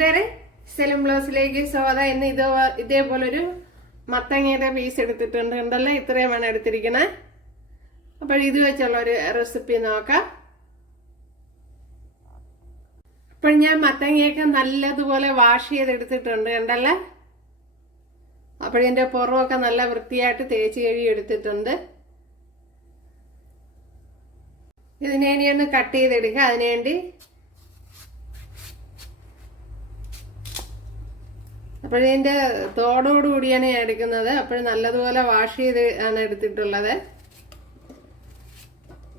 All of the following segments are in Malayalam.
കൂട്ടുകാരെ സെലും ബ്ലൗസിലേക്ക് സോദ ഇന്ന് ഇത് ഇതേപോലൊരു മത്തങ്ങയുടെ പീസ് എടുത്തിട്ടുണ്ട് ഉണ്ടല്ലോ ഇത്രയുമാണ് എടുത്തിരിക്കണേ. അപ്പോൾ ഇത് വെച്ചുള്ള ഒരു റെസിപ്പി നോക്കാം. അപ്പോൾ ഞാൻ മത്തങ്ങയൊക്കെ നല്ലതുപോലെ വാഷ് ചെയ്തെടുത്തിട്ടുണ്ട് കണ്ടല്ലേ? അപ്പോഴതിന്റെ പുറമൊക്കെ നല്ല വൃത്തിയായിട്ട് തേച്ച് കഴുകി എടുത്തിട്ടുണ്ട്. ഇതിനെ ഇനി ഒന്ന് കട്ട് ചെയ്തെടുക്കുക അതിനുവേണ്ടി അപ്പോഴതിന്റെ തോടോടുകൂടിയാണ് ഞാൻ എടുക്കുന്നത്. അപ്പോൾ നല്ലതുപോലെ വാഷ് ചെയ്ത് ആണ് എടുത്തിട്ടുള്ളത്.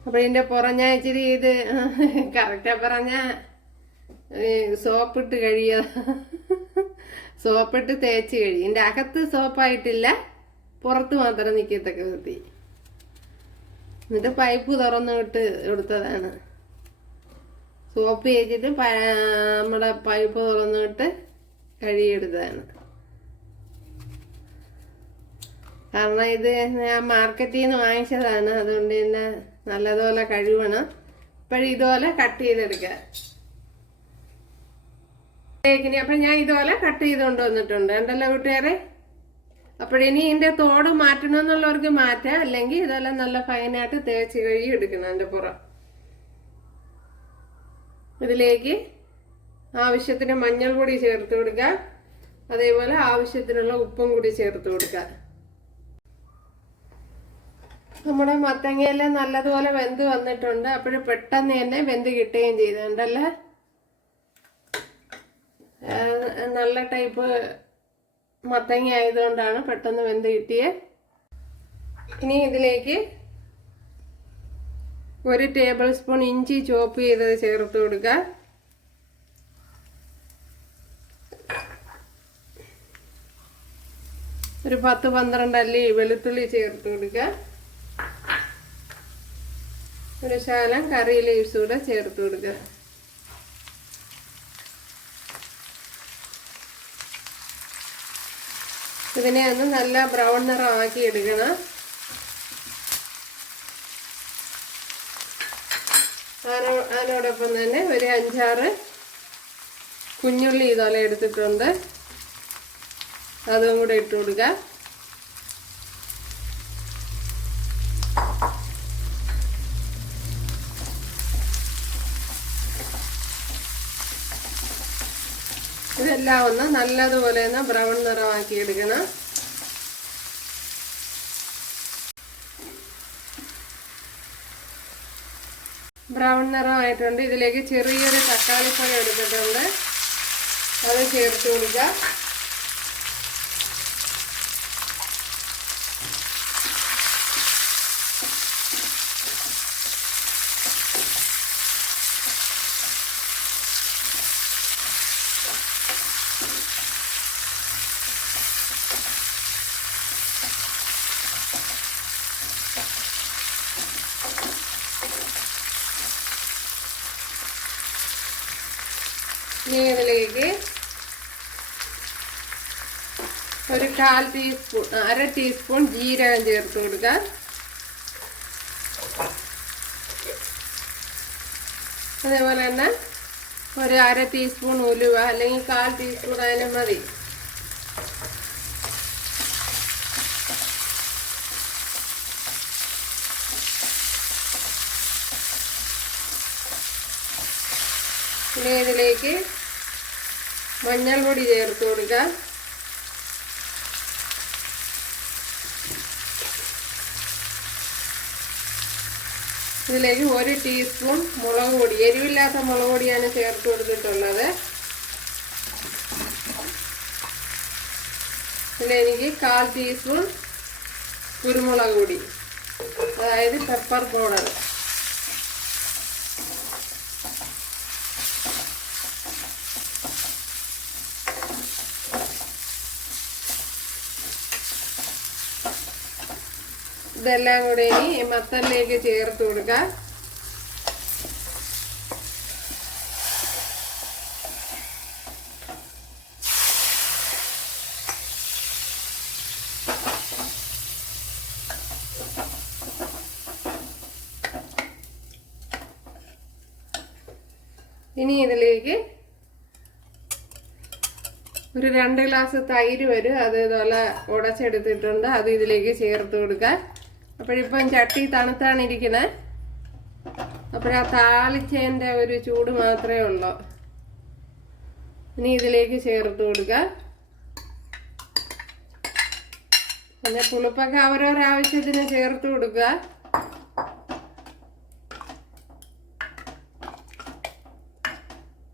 അപ്പോൾ ഇതിന്റെ പുറഞ്ഞ ഇച്ചിരി ഇത് കറക്റ്റാ പറഞ്ഞ സോപ്പിട്ട് കഴിയ സോപ്പിട്ട് തേച്ച് കഴിയും ഇതിന്റെ അകത്ത് സോപ്പായിട്ടില്ല. പുറത്ത് മാത്രം നിൽക്കത്തക്ക വൃത്തി എന്നിട്ട് പൈപ്പ് തുറന്നു വിട്ട് എടുത്തതാണ് സോപ്പ് പ- നമ്മുടെ പൈപ്പ് തുറന്നു വിട്ട് കഴുകിയെടുത്തതാണ് കാരണം ഇത് ഞാൻ മാർക്കറ്റിൽ നിന്ന് വാങ്ങിച്ചതാണ്. അതുകൊണ്ട് തന്നെ നല്ലതുപോലെ കഴുകണം ഇപ്പോഴും ഇതുപോലെ കട്ട് ചെയ്തെടുക്കുക കേക്കിന് അപ്പം ഞാൻ ഇതുപോലെ കട്ട് ചെയ്ത് കൊണ്ടുവന്നിട്ടുണ്ട്. ഉണ്ടല്ലോ കൂട്ടുകാരെ? അപ്പോഴിനി ഇതിന്റെ തോട് മാറ്റണമെന്നുള്ളവർക്ക് മാറ്റാം. അല്ലെങ്കിൽ ഇതെല്ലാം നല്ല ഫൈനായിട്ട് തേച്ച് കഴുകി എടുക്കണം എന്റെ പുറം. ഇതിലേക്ക് ആവശ്യത്തിന് മഞ്ഞൾ പൊടി ചേർത്ത് കൊടുക്കുക. അതേപോലെ ആവശ്യത്തിനുള്ള ഉപ്പും കൂടി ചേർത്ത് കൊടുക്കുക. നമ്മുടെ മത്തങ്ങയെല്ലാം നല്ലതുപോലെ വെന്ത് വന്നിട്ടുണ്ട്. അപ്പോൾ പെട്ടെന്ന് തന്നെ വെന്ത് കിട്ടുകയും ചെയ്തിട്ടുണ്ടല്ലേ? നല്ല ടൈപ്പ് മത്തങ്ങ ആയതുകൊണ്ടാണ് പെട്ടെന്ന് വെന്ത് കിട്ടിയത് ഇനി ഇതിലേക്ക് ഒരു ടേബിൾ സ്പൂൺ ഇഞ്ചി ചോപ്പ് ചെയ്തത് ചേർത്ത് കൊടുക്കുക. ഒരു പത്ത് പന്ത്രണ്ട് അല്ലി വെളുത്തുള്ളി ചേർത്ത് കൊടുക്കുക. ഒരു ശാലം കറി ലീവ്സ് കൂടെ ചേർത്ത് കൊടുക്കുക. ഇതിനെ ഒന്ന് നല്ല ബ്രൗൺ നിറമാക്കി എടുക്കണം. അതിനോ- അതിനോടൊപ്പം തന്നെ ഒരു അഞ്ചാറ് കുഞ്ഞുള്ളി ഇതുപോലെ എടുത്തിട്ടുണ്ട്. അതും കൂടെ ഇട്ട് കൊടുക്കുക ഇതെല്ലാം ഒന്ന് നല്ലതുപോലെ ഒന്ന് ബ്രൗൺ നിറമാക്കി എടുക്കണം. ബ്രൗൺ നിറമായിട്ടുണ്ട്. ഇതിലേക്ക് ചെറിയൊരു തക്കാളിപ്പഴം എടുത്തിട്ടുണ്ട്. അത് ചേർത്ത് കൊടുക്കുക ഇനി ഇതിലേക്ക് ഒരു കാൽ ടീസ്പൂൺ അര ടീസ്പൂൺ ജീരകം ചേർത്ത് കൊടുക്കുക അതേപോലെ തന്നെ ഒരു അര ടീസ്പൂൺ ഉലുവ അല്ലെങ്കിൽ കാൽ ടീസ്പൂൺ അതിന് മതി. ഇനി ഇതിലേക്ക് മഞ്ഞൾ പൊടി ചേർത്ത് കൊടുക്കുക. ഇതിലേക്ക് ഒരു ടീസ്പൂൺ മുളക് പൊടി എരിവില്ലാത്ത മുളക് പൊടിയാണ് ചേർത്ത് കൊടുത്തിട്ടുള്ളത്. ഇതിലെനിക്ക് കാൽ ടീസ്പൂൺ കുരുമുളക് പൊടി അതായത് പെപ്പർ പൗഡർ ഇതെല്ലാം കൂടെ ഇനി മത്തനിലേക്ക് ചേർത്ത് കൊടുക്കാം. ഇനി ഇതിലേക്ക് ഒരു രണ്ട് ഗ്ലാസ് തൈര് വരും. അത് ഇതുപോലെ ഉടച്ചെടുത്തിട്ടുണ്ട്. അത് ഇതിലേക്ക് ചേർത്ത് കൊടുക്കാം. അപ്പോഴിപ്പം ചട്ടി തണുത്താണ് ഇരിക്കണേ അപ്പോഴാ താളിച്ചതിന്റെ ഒരു ചൂട് മാത്രമേ ഉള്ളൂ. ഇനി ഇതിലേക്ക് ചേർത്ത് കൊടുക്കുക പിന്നെ പുളിപ്പൊക്കെ അവരോരാവശ്യത്തിന് ചേർത്ത് കൊടുക്കുക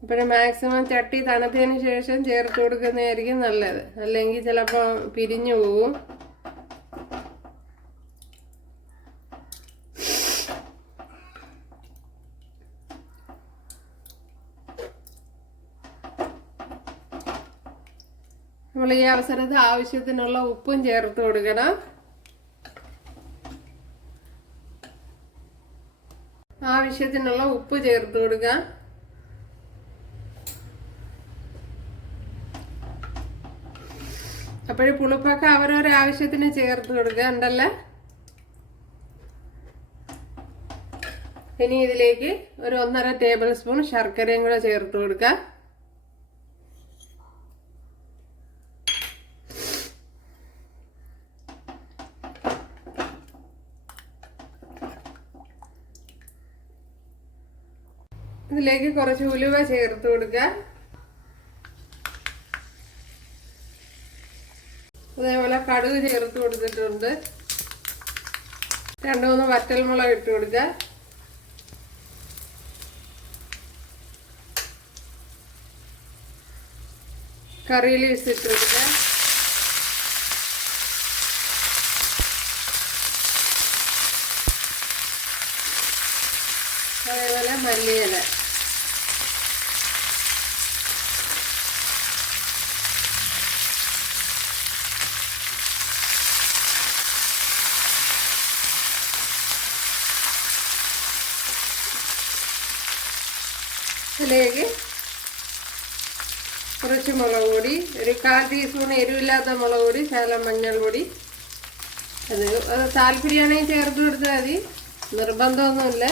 അപ്പോൾ മാക്സിമം ചട്ടി തണുത്തതിന് ശേഷം ചേർത്ത് കൊടുക്കുന്നതായിരിക്കും നല്ലത്. അല്ലെങ്കിൽ ചിലപ്പോൾ പിരിഞ്ഞു പോകും നമ്മൾ ഈ അവസരത്തിൽ ആവശ്യത്തിനുള്ള ഉപ്പും ചേർത്ത് കൊടുക്കണം. ആവശ്യത്തിനുള്ള ഉപ്പ് ചേർത്ത് കൊടുക്കുക അപ്പോഴും പുളിപ്പൊക്കെ അവരവരെ ആവശ്യത്തിന് ചേർത്ത് കൊടുക്കുക ഉണ്ടല്ലേ? ഇനി ഇതിലേക്ക് ഒരു ഒന്നര ടേബിൾ സ്പൂൺ ശർക്കരയും കൂടെ ചേർത്ത് കൊടുക്കുക ഇതിലേക്ക് കുറച്ച് ഉലുവ ചേർത്ത് കൊടുക്കുക. അതേപോലെ കടുക് ചേർത്ത് കൊടുത്തിട്ടുണ്ട്. രണ്ടു മൂന്ന് വറ്റൽമുളക് ഇട്ട് കൊടുക്കുക. കറി ലീവ്സ് ഇട്ട് കൊടുക്കുക. അതേപോലെ മല്ലിയില. ഇതിലേക്ക് കുറച്ച് മുളക് പൊടി ഒരു കാൽ ടീസ്പൂൺ എരിവില്ലാത്ത മുളക് പൊടി ശകലം മഞ്ഞൾ പൊടി. അത് താല്പര്യമാണെങ്കിൽ ചേർത്ത് കൊടുത്താൽ മതി. നിർബന്ധമൊന്നുമില്ല.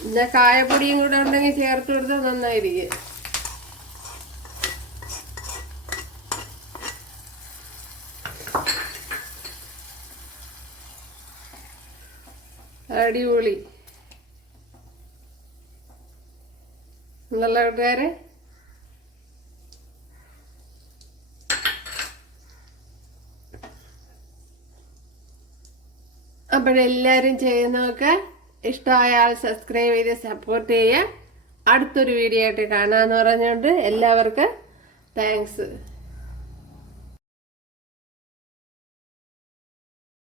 പിന്നെ കായപ്പൊടിയും കൂടെ ഉണ്ടെങ്കിൽ ചേർത്ത് കൊടുത്താൽ നന്നായിരിക്കും. അടിപൊളി. നല്ല കൂട്ടുകാരെ അപ്പോഴെല്ലാവരും ചെയ്യുന്നതൊക്കെ ഇഷ്ടമായാൽ സബ്സ്ക്രൈബ് ചെയ്ത് സപ്പോർട്ട് ചെയ്യുക. അടുത്തൊരു വീഡിയോ ആയിട്ട് കാണാമെന്ന് പറഞ്ഞുകൊണ്ട് എല്ലാവർക്കും താങ്ക്സ്